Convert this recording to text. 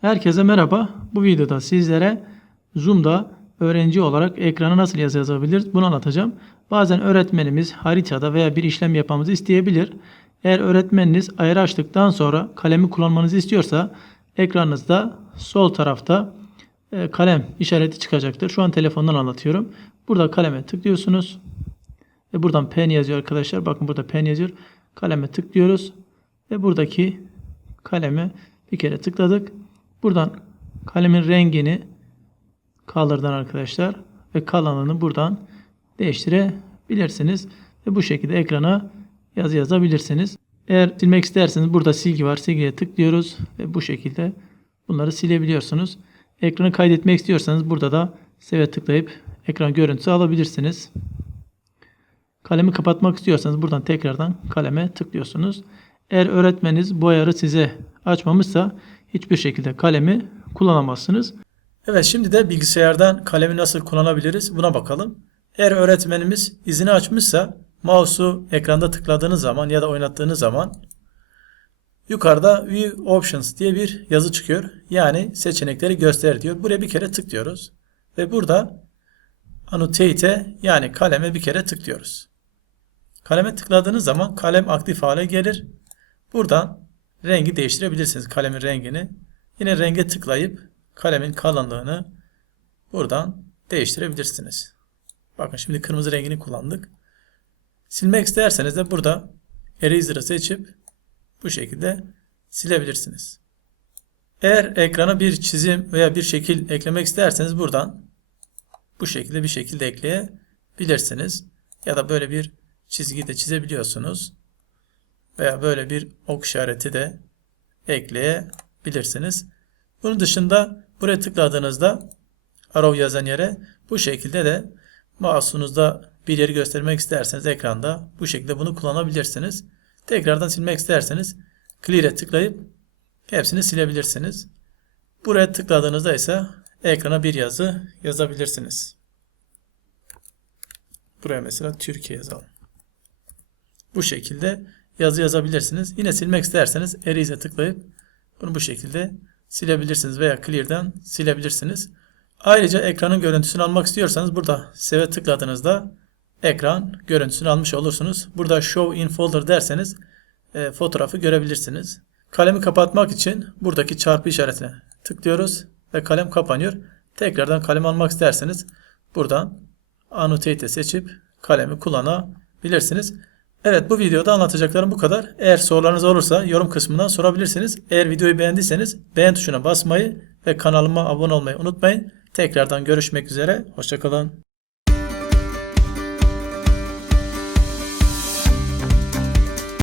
Herkese merhaba. Bu videoda sizlere Zoom'da öğrenci olarak ekrana nasıl yazı yazabiliriz bunu anlatacağım. Bazen öğretmenimiz haritada veya bir işlem yapmamızı isteyebilir. Eğer öğretmeniniz ayarı açtıktan sonra kalemi kullanmanızı istiyorsa ekranınızda sol tarafta e, kalem işareti çıkacaktır. Şu an telefondan anlatıyorum. Burada kaleme tıklıyorsunuz. Ve buradan pen yazıyor arkadaşlar. Bakın burada pen yazıyor. Kaleme tıklıyoruz. Ve buradaki kaleme bir kere tıkladık. Buradan kalemin rengini color'dan arkadaşlar ve kalanını buradan değiştirebilirsiniz. Ve bu şekilde ekrana yazı yazabilirsiniz. Eğer silmek isterseniz burada silgi var. Silgiye tıklıyoruz ve bu şekilde bunları silebiliyorsunuz. Ekranı kaydetmek istiyorsanız burada da seve tıklayıp ekran görüntüsü alabilirsiniz. Kalemi kapatmak istiyorsanız buradan tekrardan kaleme tıklıyorsunuz. Eğer öğretmeniniz bu ayarı size açmamışsa hiçbir şekilde kalemi kullanamazsınız. Evet şimdi de bilgisayardan kalemi nasıl kullanabiliriz buna bakalım. Eğer öğretmenimiz izini açmışsa mouse'u ekranda tıkladığınız zaman ya da oynattığınız zaman yukarıda View Options diye bir yazı çıkıyor. Yani seçenekleri göster diyor. Buraya bir kere tıklıyoruz. Ve burada Annotate'e yani kaleme bir kere tıklıyoruz. Kaleme tıkladığınız zaman kalem aktif hale gelir. Buradan rengi değiştirebilirsiniz kalemin rengini. Yine renge tıklayıp kalemin kalınlığını buradan değiştirebilirsiniz. Bakın şimdi kırmızı rengini kullandık. Silmek isterseniz de burada Eraser'ı seçip bu şekilde silebilirsiniz. Eğer ekrana bir çizim veya bir şekil eklemek isterseniz buradan bu şekilde bir şekilde ekleyebilirsiniz. Ya da böyle bir çizgi de çizebiliyorsunuz. Veya böyle bir ok işareti de ekleyebilirsiniz. Bunun dışında buraya tıkladığınızda arrow yazan yere bu şekilde de mouse'unuzda bir yeri göstermek isterseniz ekranda bu şekilde bunu kullanabilirsiniz. Tekrardan silmek isterseniz clear'e tıklayıp hepsini silebilirsiniz. Buraya tıkladığınızda ise ekrana bir yazı yazabilirsiniz. Buraya mesela Türkiye yazalım. Bu şekilde yazı yazabilirsiniz. Yine silmek isterseniz Erase'e tıklayıp bunu bu şekilde silebilirsiniz veya Clear'den silebilirsiniz. Ayrıca ekranın görüntüsünü almak istiyorsanız burada Save'e tıkladığınızda ekran görüntüsünü almış olursunuz. Burada Show in Folder derseniz e, fotoğrafı görebilirsiniz. Kalemi kapatmak için buradaki çarpı işaretine tıklıyoruz ve kalem kapanıyor. Tekrardan kalem almak isterseniz buradan Annotate'e seçip kalemi kullanabilirsiniz. Evet bu videoda anlatacaklarım bu kadar. Eğer sorularınız olursa yorum kısmından sorabilirsiniz. Eğer videoyu beğendiyseniz beğen tuşuna basmayı ve kanalıma abone olmayı unutmayın. Tekrardan görüşmek üzere. Hoşçakalın.